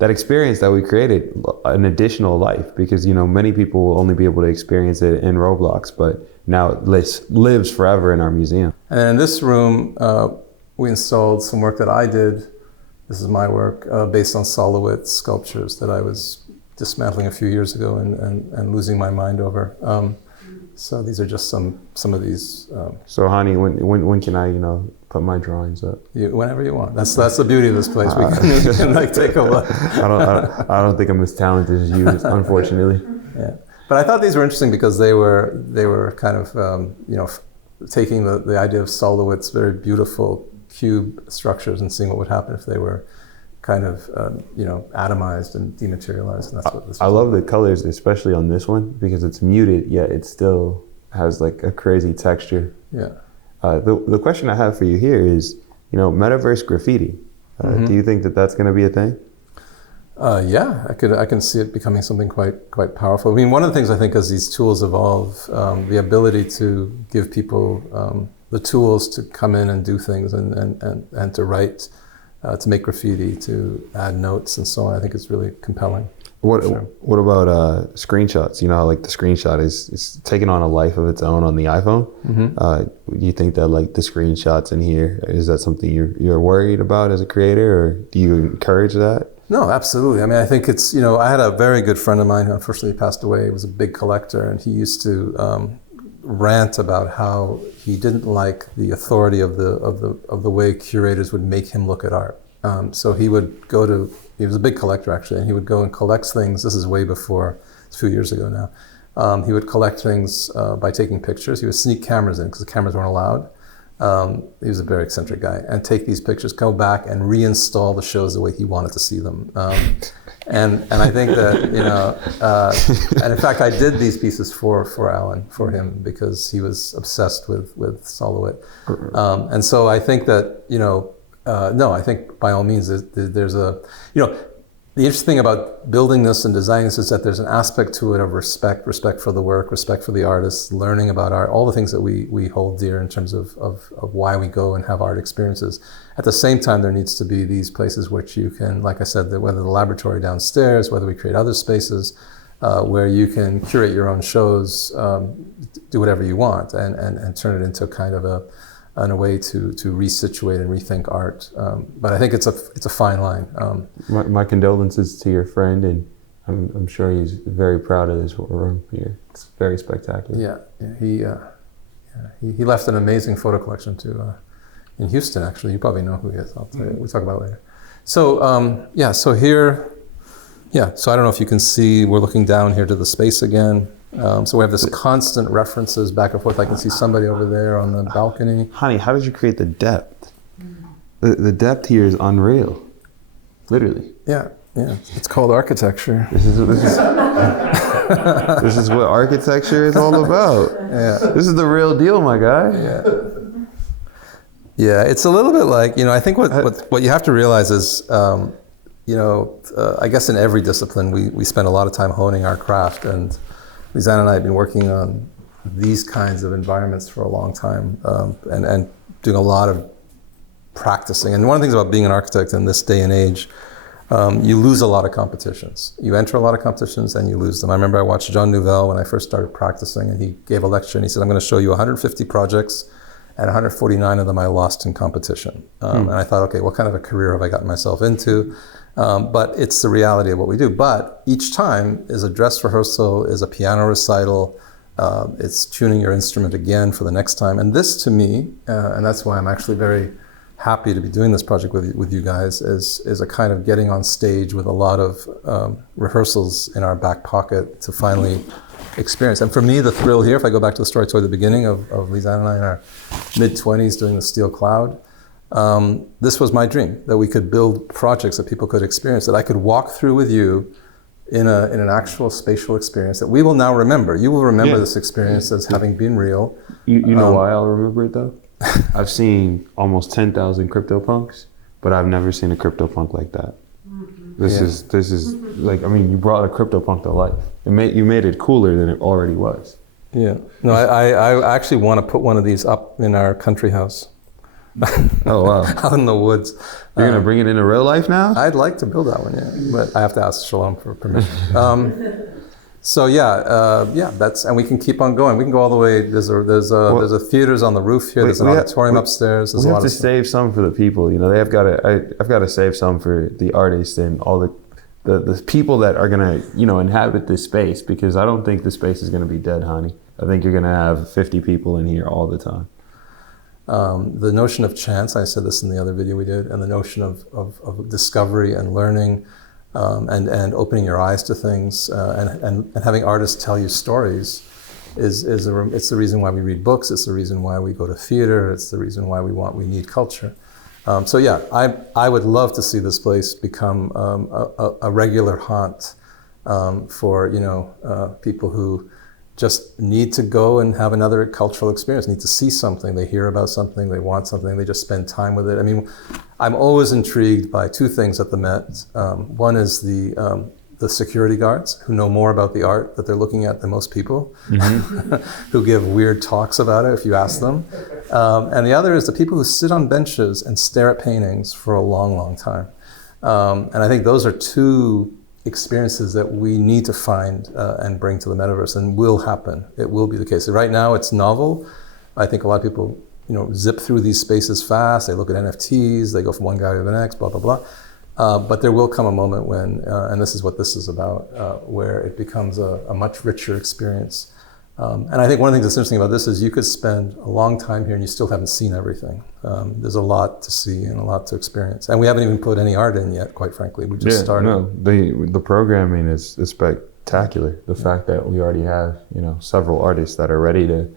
experience that we created an additional life, because many people will only be able to experience it in Roblox, but now it lives forever in our museum. And in this room, we installed some work that I did. This is my work based on Solowitz sculptures that I was dismantling a few years ago and losing my mind over. So these are just some of these. So Hani, when can I put my drawings up? Whenever you want. That's the beauty of this place. We can take a look. I don't think I'm as talented as you, unfortunately. Yeah. But I thought these were interesting because they were kind of taking the idea of Solowitz's very beautiful cube structures and seeing what would happen if they were kind of atomized and dematerialized. And that's what this. I love the colors, especially on this one, because it's muted yet it still has like a crazy texture. Yeah. The question I have for you here is, metaverse graffiti. Do you think that that's going to be a thing? Yeah, I can see it becoming something quite powerful. I mean, one of the things I think as these tools evolve, the ability to give people the tools to come in and do things and to write, to make graffiti, to add notes and so on, I think it's really compelling. What about screenshots? You know how like the screenshot is taking on a life of its own on the iPhone. Do you think that like the screenshots in here, is that something you're worried about as a creator, or do you encourage that? No, absolutely. I mean, I think it's, I had a very good friend of mine who unfortunately passed away. He was a big collector, and he used to rant about how he didn't like the authority of the way curators would make him look at art. So he was a big collector actually, and he would go and collect things. This is way before, it's a few years ago now. He would collect things by taking pictures. He would sneak cameras in because the cameras weren't allowed. He was a very eccentric guy, and take these pictures, go back and reinstall the shows the way he wanted to see them. And I think that, and in fact, I did these pieces for Alan, for him, because he was obsessed with Solowit. And so I think that, no, I think by all means there's a, the interesting thing about building this and designing this is that there's an aspect to it of respect for the work, respect for the artists, learning about art, all the things that we hold dear in terms of why we go and have art experiences. At the same time, there needs to be these places which you can, like I said, whether the laboratory downstairs, whether we create other spaces where you can curate your own shows, do whatever you want, and turn it into kind of a way to resituate and rethink art. But I think it's a fine line. My condolences to your friend, and I'm sure he's very proud of his room here. It's very spectacular. He left an amazing photo collection in Houston, actually. You probably know who he is. I'll tell you. We'll talk about it later. So so here, so I don't know if you can see, we're looking down here to the space again. So we have this constant references back and forth. I can see somebody over there on the balcony. Honey, how did you create the depth? The depth here is unreal, literally. Yeah. It's called architecture. This is what architecture is all about. Yeah. This is the real deal, my guy. Yeah. It's a little bit like, I think what you have to realize is, I guess in every discipline we spend a lot of time honing our craft, and Lisanne and I have been working on these kinds of environments for a long time, and doing a lot of practicing. And one of the things about being an architect in this day and age, you lose a lot of competitions. You enter a lot of competitions and you lose them. I remember I watched Jean Nouvel when I first started practicing, and he gave a lecture and he said, I'm going to show you 150 projects, and 149 of them I lost in competition. And I thought, okay, what kind of a career have I gotten myself into? But it's the reality of what we do. But each time is a dress rehearsal, is a piano recital, it's tuning your instrument again for the next time. And this to me, and that's why I'm actually very happy to be doing this project with you guys, is a kind of getting on stage with a lot of rehearsals in our back pocket to finally experience. And for me, the thrill here, if I go back to the story toward the beginning of Lisanne and I in our mid-20s doing the Steel Cloud, this was my dream, that we could build projects that people could experience, that I could walk through with you in an actual spatial experience that we will now remember. You will remember this experience as having been real. You know why I'll remember it though? I've seen almost 10,000 CryptoPunks, but I've never seen a CryptoPunk like that. This is like, you brought a CryptoPunk to life. You made it cooler than it already was. Yeah. No, I actually want to put one of these up in our country house. Oh wow! Out in the woods. You're gonna bring it into real life now? I'd like to build that one, but I have to ask Shalom for permission. That's, and we can keep on going. We can go all the way. There's a theaters on the roof here. There's an auditorium upstairs. There's we a have lot to save some for the people. I've got to save some for the artists and all the people that are gonna inhabit this space, because I don't think the space is gonna be dead, honey. I think you're gonna have 50 people in here all the time. The notion of chance, I said this in the other video we did, and the notion of discovery and learning, and opening your eyes to things, and having artists tell you stories it's the reason why we read books, it's the reason why we go to theater, it's the reason why we need culture. I would love to see this place become a regular haunt for people who just need to go and have another cultural experience, need to see something, they hear about something, they want something, they just spend time with it. I'm always intrigued by two things at the Met. One is the security guards, who know more about the art that they're looking at than most people, who give weird talks about it if you ask them. And the other is the people who sit on benches and stare at paintings for a long, long time. And I think those are two experiences that we need to find and bring to the metaverse, and will happen. It will be the case. Right now, it's novel. I think a lot of people, zip through these spaces fast. They look at NFTs. They go from one guy to the next. Blah blah blah. But there will come a moment when, and this is what this is about, where it becomes a much richer experience. And I think one of the things that's interesting about this is you could spend a long time here and you still haven't seen everything. There's a lot to see and a lot to experience. And we haven't even put any art in yet, quite frankly. We just started. No, the programming is spectacular. The fact that we already have, several artists that are ready to,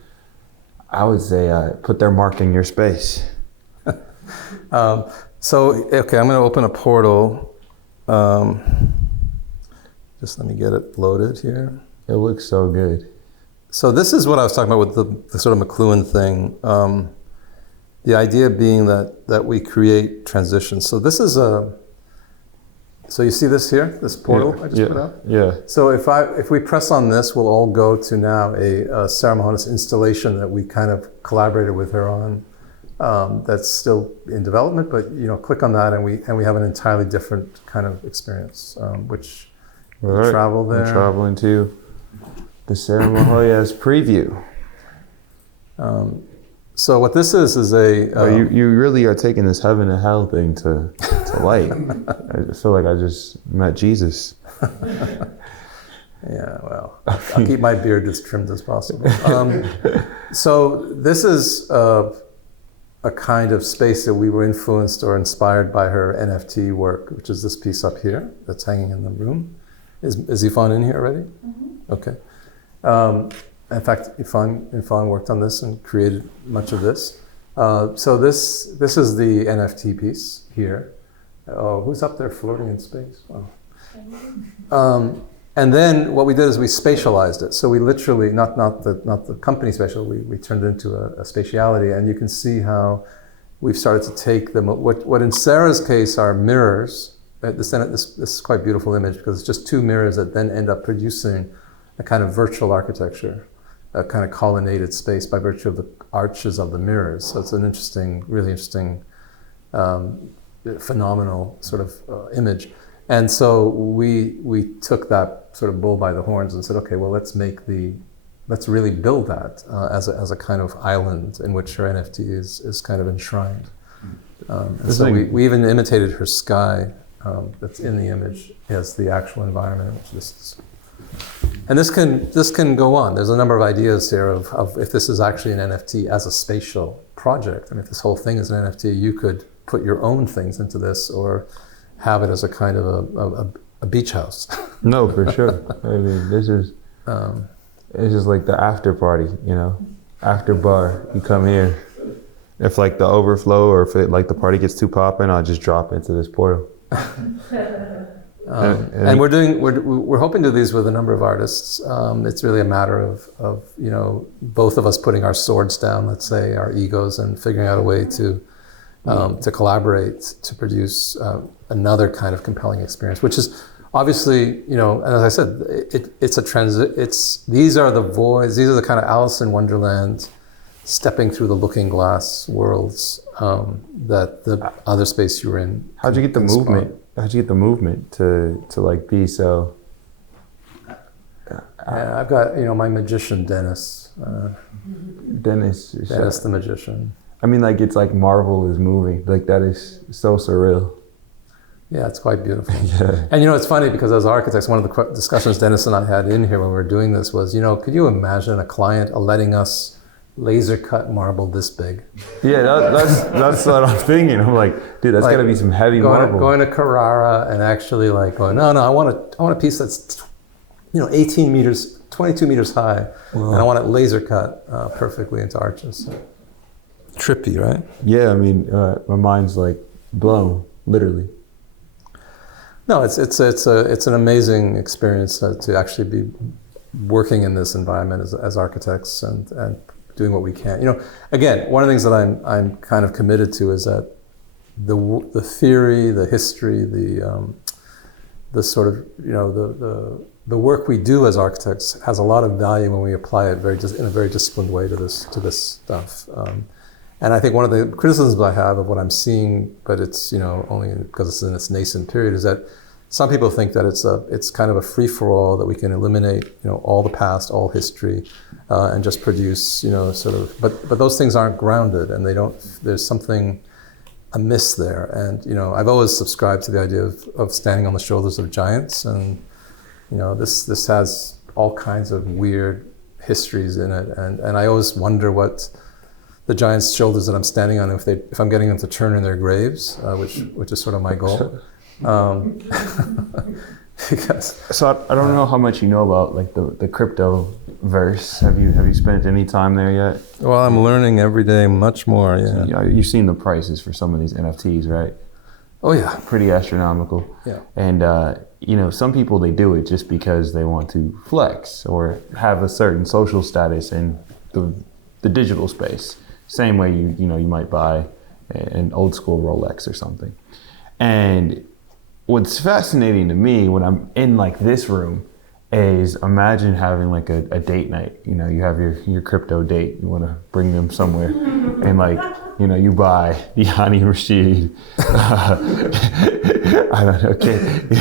I would say, put their mark in your space. Okay, I'm going to open a portal. Just let me get it loaded here. It looks so good. So this is what I was talking about with the sort of McLuhan thing. The idea being that we create transitions. So this is so you see this here, this portal I just put up? Yeah. So if we press on this, we'll all go to now a Sarah Mahonis installation that we kind of collaborated with her on. That's still in development, but click on that and we have an entirely different kind of experience, which right. Travel there. I'm traveling to the Sarah Mahonis preview. So what this is a... you really are taking this heaven and hell thing to light. I feel like I just met Jesus. Yeah, well, I'll keep my beard as trimmed as possible. So this is a kind of space that we were influenced or inspired by her NFT work, which is this piece up here that's hanging in the room. Is Yvonne in here already? Mm-hmm. Okay. In fact, Yvonne worked on this and created much of this. So this is the NFT piece here. Oh, who's up there floating in space? Oh. And then what we did is we spatialized it. So we literally, not the company spatial, we turned it into a spatiality, and you can see how we've started to take them. What in Sarah's case are mirrors. This is quite a beautiful image because it's just two mirrors that then end up producing a kind of virtual architecture, a kind of colonnaded space by virtue of the arches of the mirrors. So it's an interesting, really interesting, phenomenal sort of image. And so we took that sort of bull by the horns and said, okay, well, let's really build that as a kind of island in which her NFT is kind of enshrined. And so we even imitated her sky that's in the image as the actual environment, which is. And this can go on. There's a number of ideas here of if this is actually an NFT as a spatial project. I mean, if this whole thing is an NFT, you could put your own things into this or have it as a kind of a beach house. No, for sure. I mean, this is it's just like the after party, after bar. You come here. If like the overflow or if the party gets too popping, I'll just drop into this portal. And we're hoping to do these with a number of artists. It's really a matter of both of us putting our swords down, let's say our egos, and figuring out a way to collaborate to produce another kind of compelling experience, which is obviously, and as I said, it's a transit. These are the kind of Alice in Wonderland, stepping through the looking glass worlds that the other space you were in. How'd you get the movement? How'd you get the movement to like be so? I've got my magician Dennis. Dennis the magician. I mean, like it's like Marvel is moving. Like that is so surreal. Yeah, it's quite beautiful. Yeah. And it's funny because as architects, one of the discussions Dennis and I had in here when we were doing this was, could you imagine a client letting us laser cut marble this big? Yeah, that's what I'm thinking. I'm like, dude, that's gotta be some heavy marble. Going to Carrara and actually going, no, I want a piece that's 18 meters, 22 meters high, and I want it laser cut perfectly into arches. Trippy, right? Yeah, I mean, my mind's like blown, literally. No, it's an amazing experience to actually be working in this environment as architects and doing what we can. Again, one of the things that I'm kind of committed to is that the theory, the history, the sort of the work we do as architects has a lot of value when we apply it in a very disciplined way to this stuff. And I think one of the criticisms I have of what I'm seeing, but it's only because it's in its nascent period, is that some people think that it's kind of a free for all, that we can eliminate all the past, all history, and just produce sort of. But those things aren't grounded, and they don't. There's something amiss there, and I've always subscribed to the idea of standing on the shoulders of giants, and this has all kinds of weird histories in it, and I always wonder what the giants' shoulders that I'm standing on, if I'm getting them to turn in their graves, which is sort of my goal. So I don't know how much you know about like the crypto verse. Have you spent any time there yet? Well, I'm learning every day much more. Yeah. So, you've seen the prices for some of these NFTs, right? Oh yeah. Pretty astronomical. Yeah. And some people, they do it just because they want to flex or have a certain social status in the digital space. Same way you might buy an old school Rolex or something. And what's fascinating to me when I'm in like this room is imagine having like a date night. You have your crypto date. You want to bring them somewhere, and like you buy the Hani Rashid, I don't know,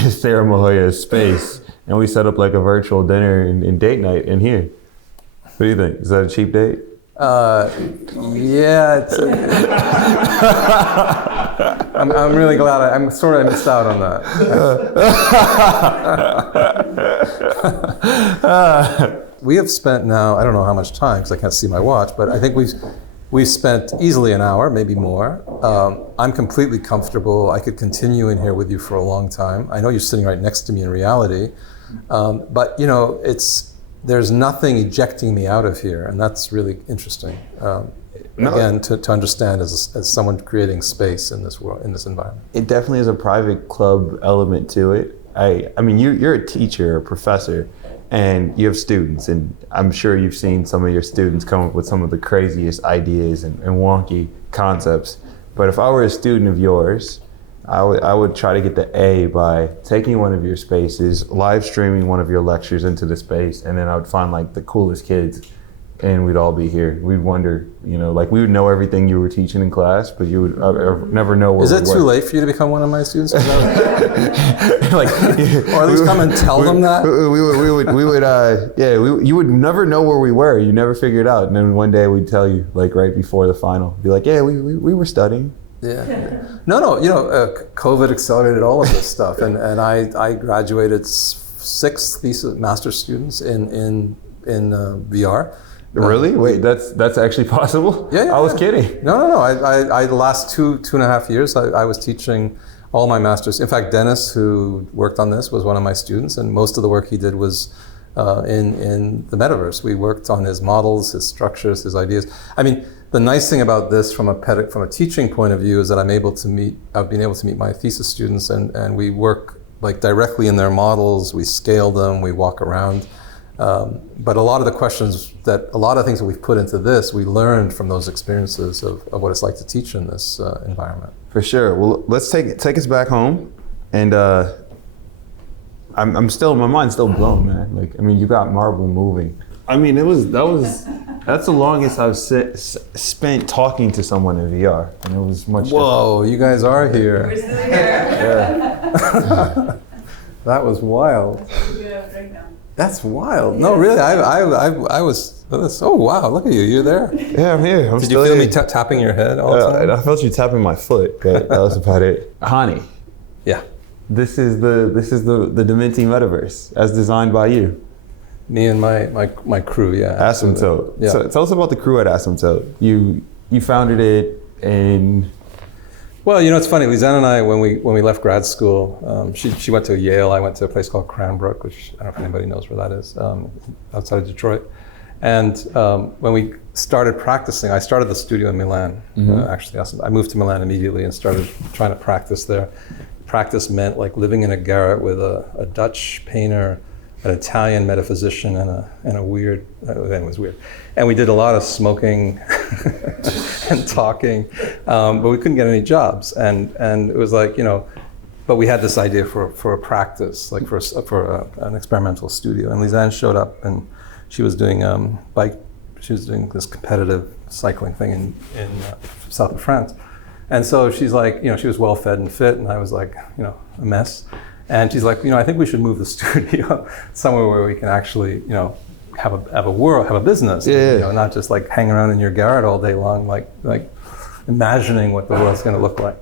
Sarah Mahoya's space, and we set up like a virtual dinner and date night in here. What do you think? Is that a cheap date? Yeah. I'm really glad I missed out on that. We have spent now, I don't know how much time because I can't see my watch, but I think we've spent easily an hour, maybe more. I'm completely comfortable. I could continue in here with you for a long time. I know you're sitting right next to me in reality, but there's nothing ejecting me out of here, and that's really interesting. Again, to understand as someone creating space in this world, in this environment. It definitely is a private club element to it. I mean, you're a teacher, a professor, and you have students, and I'm sure you've seen some of your students come up with some of the craziest ideas and wonky concepts. But if I were a student of yours, I would try to get the A by taking one of your spaces, live streaming one of your lectures into the space, and then I would find like the coolest kids, and we'd all be here. We'd wonder, like we would know everything you were teaching in class, but you would never know where we were. Is it too late for you to become one of my students? Or at least come and tell them that? You would never know where we were. You never figure it out. And then one day we'd tell you, like right before the final, be like, yeah, we were studying. Yeah. No. COVID accelerated all of this stuff, and I graduated 6 master's students in VR. Really? Wait, that's actually possible? Yeah. I was kidding. No. I the last two and a half years, I was teaching all my masters. In fact, Dennis, who worked on this, was one of my students, and most of the work he did was in the metaverse. We worked on his models, his structures, his ideas. I mean, the nice thing about this from a teaching point of view is that I've been able to meet my thesis students, and we work like directly in their models. We scale them, we walk around. But a lot of the things that we've put into this, we learned from those experiences of what it's like to teach in this environment. For sure. Well, let's take us back home, and my mind's still blown, man. Like, I mean, you got marble moving. I mean, that's the longest I've spent talking to someone in VR, and it was much. Whoa, you guys are here. We're still here. Yeah. That was wild. That's wild. No, really, I was. Oh wow! Look at you. You're there. Yeah, I'm here. Did you feel me tapping your head all the time? I felt you tapping my foot, but that was about it. Hani. Yeah. This is the Diminti Metaverse as designed by you. Me and my crew. Yeah. Asymptote. Yeah. So tell us about the crew at Asymptote. You founded it in. Well, it's funny. Lisanne and I, when we left grad school, she went to Yale. I went to a place called Cranbrook, which I don't know if anybody knows where that is, outside of Detroit. And when we started practicing, I started the studio in Milan. Actually, I moved to Milan immediately and started trying to practice there. Practice meant like living in a garret with a Dutch painter, an Italian metaphysician, and a weird. It was weird. And we did a lot of smoking and talking, but we couldn't get any jobs. And it was like, but we had this idea for a practice, like for an experimental studio. And Lisanne showed up, and she was doing she was doing this competitive cycling thing in south of France. And so she's like, she was well fed and fit, and I was like, a mess. And she's like, I think we should move the studio somewhere where we can actually, have a business, not just like hang around in your garret all day long, like imagining what the world's going to look like.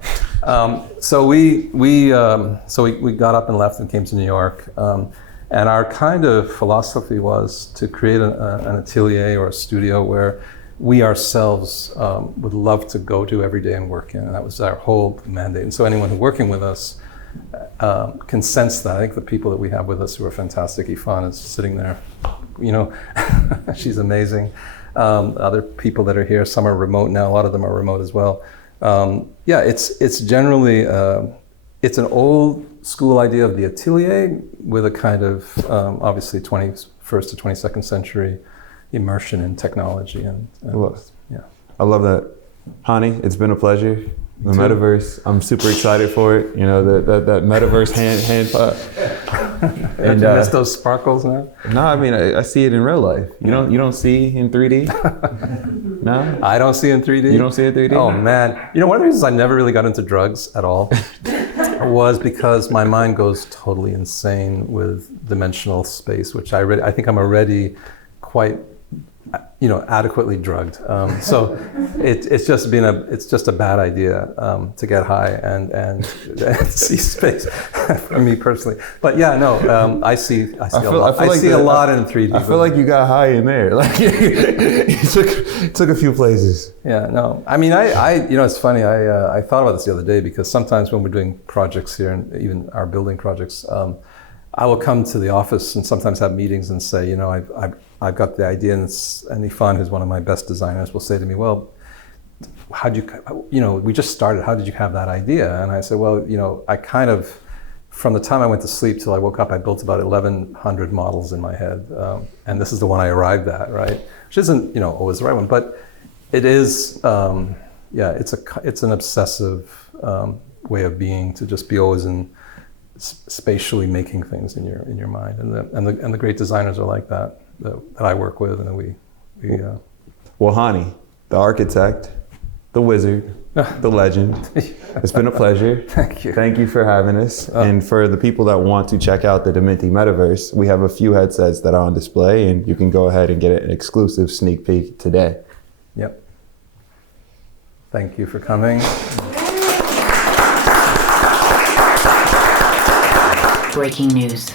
So we got up and left and came to New York. And our kind of philosophy was to create an atelier or a studio where we ourselves would love to go to every day and work in. And that was our whole mandate. And so anyone who's working with us can sense that. I think the people that we have with us who are fantastic, Ifan is sitting there, she's amazing. Other people that are here, some are remote now, a lot of them are remote as well. It's generally, it's an old school idea of the atelier with a kind of, obviously 21st to 22nd century immersion in technology. And I love that. Hani, it's been a pleasure. The metaverse, I'm super excited for it. That metaverse hand And you miss those sparkles now? No, I mean, I see it in real life. You don't see in 3D? No? I don't see in 3D. You don't see it in 3D? Oh man. One of the reasons I never really got into drugs at all was because my mind goes totally insane with dimensional space, which I think I'm already quite adequately drugged. So it's just a bad idea to get high and see space for me personally. But I see a lot in 3D. I feel like you got high in there. Like you took a few places. Yeah, no. I mean, it's funny. I thought about this the other day because sometimes when we're doing projects here and even our building projects, I will come to the office and sometimes have meetings and say, I've got the idea, and Ifan, who's one of my best designers, will say to me, well, how'd you, we just started, how did you have that idea? And I said, well, I kind of, from the time I went to sleep till I woke up, I built about 1,100 models in my head. And this is the one I arrived at, right? Which isn't, always the right one, but it is, it's an obsessive way of being to just be always spatially making things in your mind. And the great designers are like that I work with, and we Well, Hani, the architect, the wizard, the legend, it's been a pleasure. Thank you. Thank you for having us. And for the people that want to check out the Diminti Metaverse, we have a few headsets that are on display, and you can go ahead and get an exclusive sneak peek today. Yep. Thank you for coming. Breaking news.